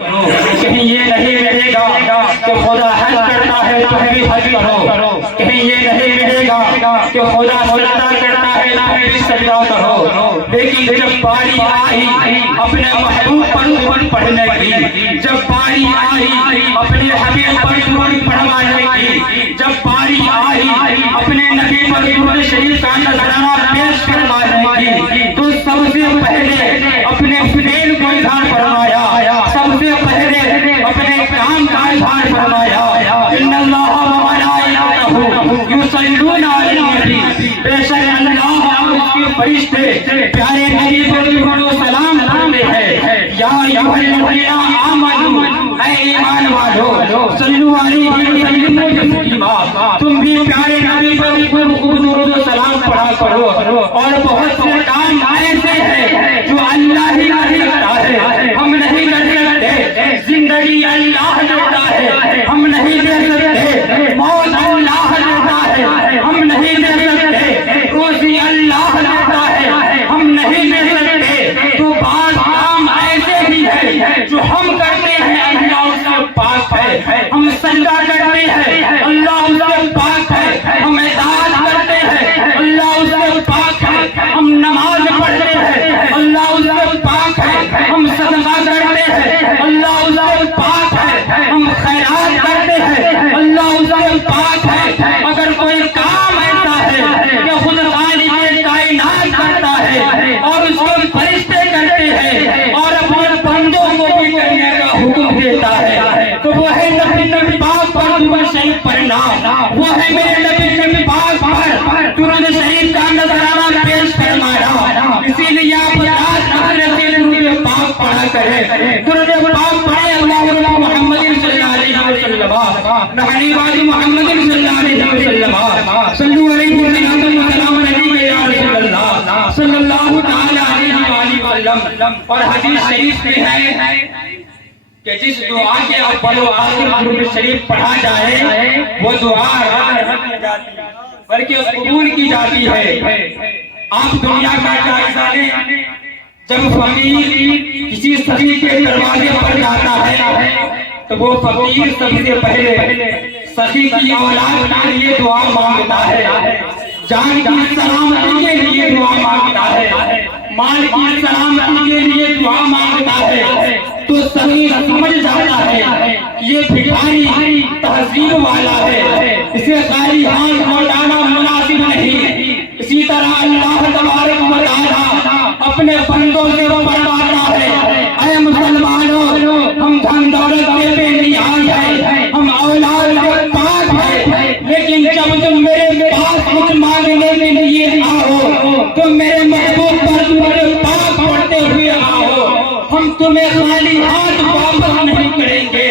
کہیں یہ نہیں رہے گا کہ خدا حج کرتا ہے تم بھی حج کرو، کہیں یہ نہیں رہے گا کہ خدا سجدہ کرتا ہے تم بھی سجدہ کرو، لیکن جب باری آئی اپنے محبوب پر درود پڑھنے کی، جب باری آئی اپنے حبیب پر درود پڑھوانے کی، جب باری آئی اپنے نبی پر درود شریف کا نذرانہ پیش کروانے کی، تو سب سے پہلے اپنے فضیل کو اظہار فرمایا، سب سے پہلے اپنے کام کا اظہار فرمایا، ان اللہ و ملائکتہ یصلون علی النبی، بے شک اللہ اور اس کے فرشتے پیارے نبی پر درود و سلام کرتے ہیں، یا ایھا الذین آمنوا، اے ایمان والو صلو علیہ وسلموا تسلیما، تم بھی پیارے نبی پر درود و سلام پڑھا کرو، اور بہت سے کام ایسے ہیں جو اللہ ہی کرتا ہے، ہم نہیں کر سکتے، زندگی اللہ دیتا ہے ہم نہیں دے سکتے، موت اللہ دیتا ہے ہم نہیں دے سکتے، روزی اللہ دیتا ہے ہم نہیں دے سکتے، تو بعض کام ایسے بھی ہیں جو ہم کرتے ہیں اللہ اس سے پاک ہے، ہم سجدہ کرتے ہیں اللہ اس سے پاک ہے، ہم اطاعت کرتے ہیں اللہ اس سے پاک ہے، ہم نماز پڑھتے ہیں اللہ اس سے پاک ہے، ہم صدقہ کرتے ہیں اللہ اس سے پاک ہے، ہم خیرات کرتے ہیں اللہ اس سے پاک ہے، اگر کوئی کام ایسا ہے کہ خود خالق کائنات کرتا ہے اور اس کے فرشتے کرتے ہیں اور اپنے بندوں کو بھی کرنے کا حکم دیتا ہے، تو وہ ہے نبی پاک پر درود شریف پڑھنا، وہ ہے میرے نبی پاک پر درود شریف کا نذرانہ پیش فرمانا، اسی لیے آپ رات بھر درود پاک پڑھا کریں، درود پاک پڑھیں اللہ محمد صلی اللہ علیہ وسلم، نبی والی محمد صلی اللہ علیہ وسلم، صلو علیہ وسلم سلام علیہ یا رسول اللہ صلی اللہ تعالی علیہ وسلم، اور حدیث شریف میں ہے کہ جس دعا کے اول و آخر درود شریف پڑھا جائے وہ دعا رد نہیں جاتی بلکہ قبول کی جاتی ہے۔ آپ دنیا کا جائزہ لیں، جب فقیر کسی سخی کے دروازے پر جاتا ہے تو وہ فقیر سب سے پہلے سخی کی اولاد کے لیے دعا مانگتا ہے، جان کی سلامتی کے لیے دعا مانگتا ہے، مال کی سلامتی کے لیے دعا مانگتا ہے، تو سخی سمجھ جاتا ہے یہ بھکاری تہذیب والا ہے، اسے خالی ہاتھ لوٹانا مناسب نہیں، اسی طرح اللہ تبارک و تعالی اپنے بندوں سے فرماتا ہے اے مسلمانوں ہم دھن دولت کے بے نیاز ہیں، ہم اولاد کے پاک ہیں، لیکن جب تم میرے پاس کچھ مانگنے کے لیے آؤ تو میرے محبوب پر درود پاک پڑھتے ہوئے آؤ، ہم تمہیں خالی ہاتھ واپس نہیں کریں گے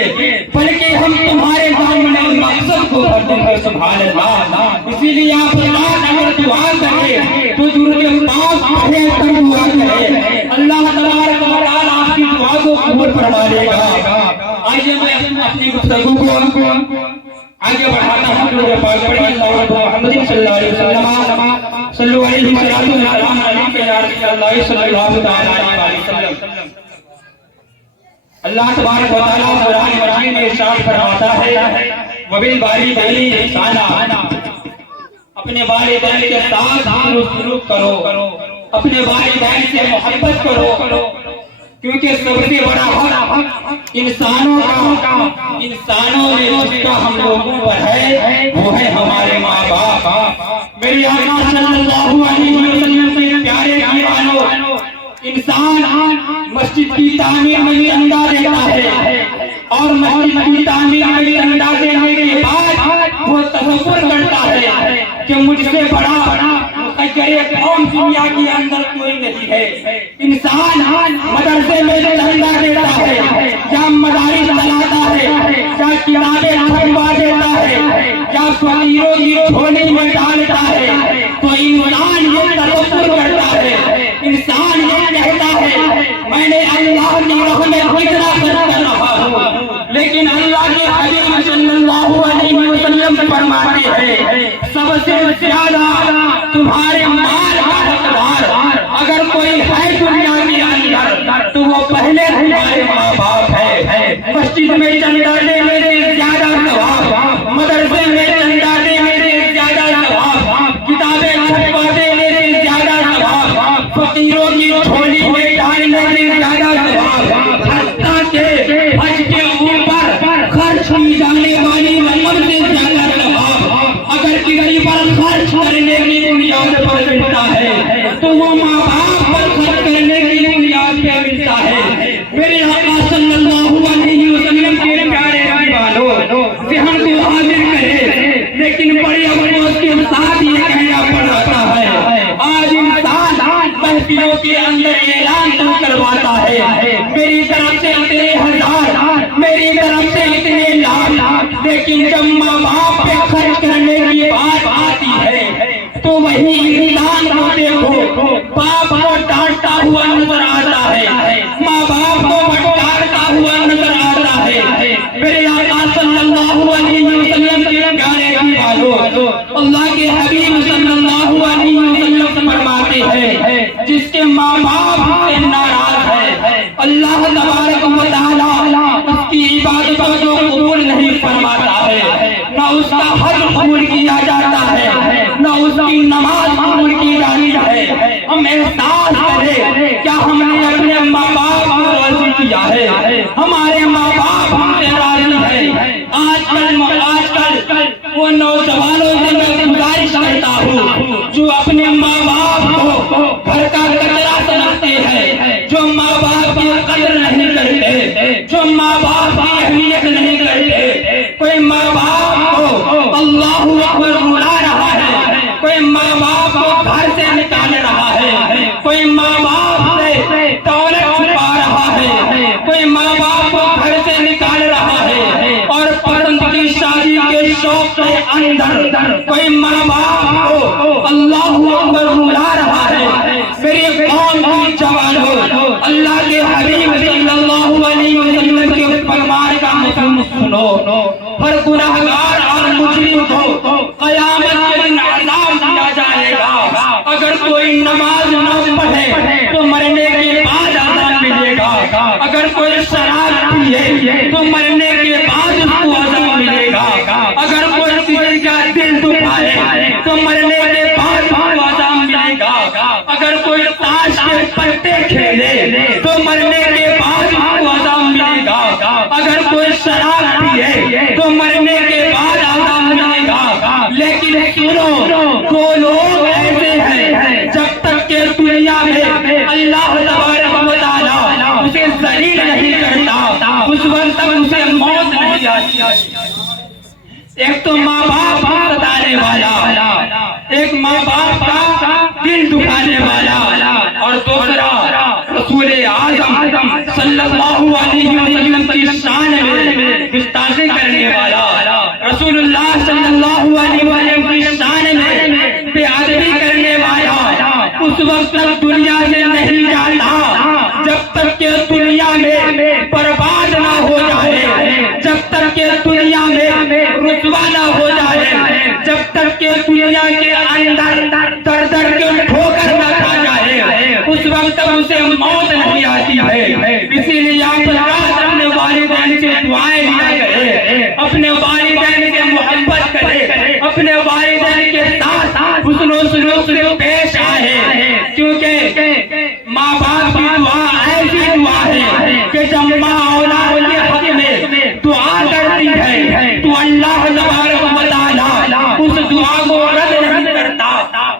بلکہ ہم تمہارے سامنے مقصد کو بھر دیں گے، سبحان اللہ، اسی لیے آپ اگر دعا کریں تو درود پاک پڑھیں تب دعا کریں، اللہ تبارک و تعالی آپ کی دعا کو قبول فرما لے گا۔ آئیے میں اپنی گفتگو کو آگے بڑھاتا ہوں، درود پاک پڑھیں اللہ محمد صلی اللہ علیہ وسلم، صلو علیہ وسلم علیہ یا رسول اللہ صلی اللہ علیہ وسلم۔ اللہ تبارک و تعالی قرآن مجید میں ارشاد فرماتا ہے وبالوالدین احسانا، اپنے والدین کے ساتھ سلوک کرو، اپنے والدین سے محبت کرو، کیونکہ سب سے بڑا حق انسانوں میں جس کا ہم لوگوں پر ہے وہ ہے ہمارے ماں باپ۔ میری آقا صلی اللہ علیہ وسلم کے پیارے دیوانوں، انسان مسجد کی تعمیر میں چندہ دیتا ہے اور مسجد کی تعمیر میں چندہ دینے کے بعد وہ تصور کرتا ہے کہ مجھ سے بڑا قوم دنیا کے اندر کوئی نہیں ہے، انسان مدرسے میں چندہ دیتا ہے یا مدارس چلاتا ہے یا کتابیں چھپوا دیتا ہے یا فقیروں کی جھولی میں ڈالتا ہے، تو انسان یہ تصور کرتا ہے، انسان یہ کہتا ہے میں نے اللہ کی رحمت اتنا کر رہا ہوں، لیکن اللہ کے حبیب صلی اللہ علیہ وسلم فرماتے ہیں سب سے زیادہ تمہارے مال کا حقدار اگر کوئی ہے دنیا کے اندر تو وہ پہلے تمہارے ماں باپ ہے، مسجد میں چندہ دینے سے زیادہ ثواب، مدرسے میں چندہ دینے سے زیادہ ثواب، کتابیں چھپوا دینے سے زیادہ ثواب، فقیروں کی جھولی میں ڈالنے سے زیادہ ثواب، حتیٰ کہ حج کے اوپر خرچ کی جانے والی رقم سے زیادہ ثواب اگر کسی پر خرچ کرنے کی بنیاد پر ملتا ہے تو وہ ماں باپ پر خرچ کرنے کی بنیاد پہ ملتا ہے۔ میرے آقا صلی اللہ علیہ وسلم کے پیارے والوں ذہن کو حاضر کرے، لیکن بڑی افسوس کے ساتھ یہ کہنا پڑتا ہے آج انسان محفلوں کے اندر اعلان تو کرواتا ہے میری طرف سے اتنے ہزار، میری طرف سے اتنے لاکھ، لیکن جب ماں باپ پہ خرچ کرنے کی بات آتی ہے تو وہی انسان کو دیکھو باپ کو ڈانٹتا ہوا نظر آتا ہے، ماں باپ کو بھٹکاتا ہوا نظر آتا ہے۔ میرے آقا صلی اللہ علیہ وسلم کے پیارے والوں اللہ کے حبیب صلی اللہ علیہ وسلم فرماتے ہیں جس کے ماں باپ سے ناراض ہے اللہ تبارک و تعالی اس کی عبادتوں کو قبول نہیں فرماتا ہے، نہ اس کا حج قبول کیا جاتا ہے، نہ اس کی نماز قبول کی جاتی ہے۔ ہم احساس کریں کیا ہم نے اپنے ماں باپ کو راضی کیا ہے؟ ہمارے ماں باپ ہم سے راضی ہے؟ آج کل وہ نوجوانوں سے میں گزارش کرتا ہوں جو اپنے ماں باپ کو گھر کا کچرا سمجھتے ہیں، جو ماں باپ کی قدر نہیں کرتے، جو ماں باپ کی اہمیت نہیں کرتے، کوئی ماں باپ کو اللہ اکبر بلا رہا ہے، کوئی ماں باپ کو گھر سے نکال رہا ہے، کوئی ماں باپ سے دولت چھپا رہا ہے، کوئی ماں باپ کو گھر سے نکال رہا ہے اور پسند کی شادی کے شوق کے اندر کوئی ماں باپ کو اللہ اکبر بلا رہا ہے۔ میرے قوم کی جوانوں اللہ کے حبیب صلی اللہ علیہ وسلم کے فرمان کا مفہوم سنو، ہر گناہگار اور مجرم کو قیامت کے دن عذاب دیا جائے گا۔ اگر کوئی نماز نہ پڑھے تو مرنے کے بعد عذاب ملے گا، اگر کوئی شراب پیے تو مرنے کے بعد اس کو عذاب ملے گا، اگر کوئی کسی کا دل دکھائے تو مرنے کے بعد اس کو عذاب ملے گا، اگر کوئی تاش کے پتے کھیلے تو مرنے کے بعد اس کو عذاب ملے گا، اگر کوئی شراب پیے تو مرنے کے بعد عذاب ملے گا۔ لیکن سنو، دو لوگ ایسے ہیں جب تک کہ دنیا میں اللہ تبارک و تعالی اسے ذلیل نہیں کرتا اس وقت تک اسے موت نہیں آتی۔ ایک تو ماں باپ بتانے والا، ایک ماں باپ کا دل دکھانے والا، اور دوسرا رسول اعظم صلی اللہ علیہ وسلم کی شان میں گستاخی کرنے والا، رسول اللہ صلی اللہ علیہ وسلم کی شان میں بے ادبی کرنے والا اس وقت تک دنیا سے نہیں جاتا جب تک کہ دنیا میں برباد نہ ہو جائے، جب تک کہ دنیا میں رسوا نہ ہو جائے، جب تک کہ دنیا کے اندر در در کے ٹھوکر نہ کھا جائے، اس وقت تک اسے موت نہیں آتی ہے۔ اسی لیے آپ اپنے والدین سے دعائیں لیا کرے، اپنے والدین سے محبت کرے، اپنے والدین کے ساتھ حسن و سلوک سے پیش آئے، کیونکہ ماں باپ کی دعا ایسی دعا ہے کہ جب ماں اولاد کے حق میں دعا کرتی ہے تو اللہ تبارک و تعالی اس دعا کو رد نہیں کرتا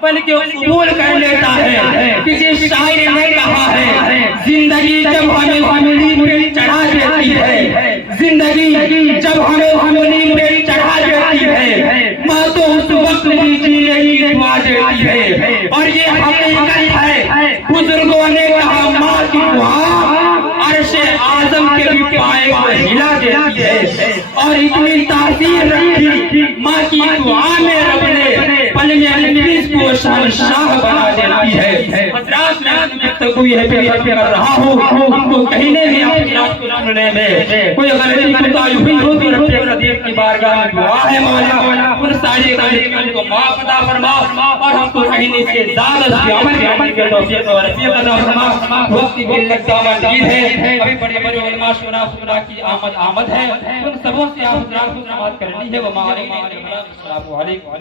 بلکہ قبول کر لیتا ہے۔ کسی شاعر نے کہا ہے زندگی جب ہمیں حملی پہ چڑھا دیتی ہے، زندگی جب ہمیں حملی پہ چڑھا دیتی ہے، ماں تو اس وقت بھی جینے کی دعا دیتی ہے، اور یہ حقیقت ہے۔ بزرگوں نے کہا ماں کی دعا عرش اعظم کے بھی پائے کو ہلا دیتی ہے، اور اتنی تاثیر رکھی ماں کی دعا میں رب نے عالم انگریز کو شہنشاہ بنا دیتی ہے. حضرات میں گفتگو یہ کر رہا ہوں ہم کو کہنے میں حضرات کو سننے میں کوئی غلطی کوتاہی ہوئی ہو تو رب العزیز کی بارگاہ میں دعا ہے مولا ان ساری غلطیوں کو معاف عطا فرما اور ہم کو کہنے سے زیادہ سے عمل کرنے کی توفیق اور عطا فرما. وقت کی قلت دامن گیر ہے ابھی بڑے بڑے علماء شورا کی آمد ہے ان سبوں سے آپ حضرات کو سماعت کرنی ہے. وما علینا السلام علیکم.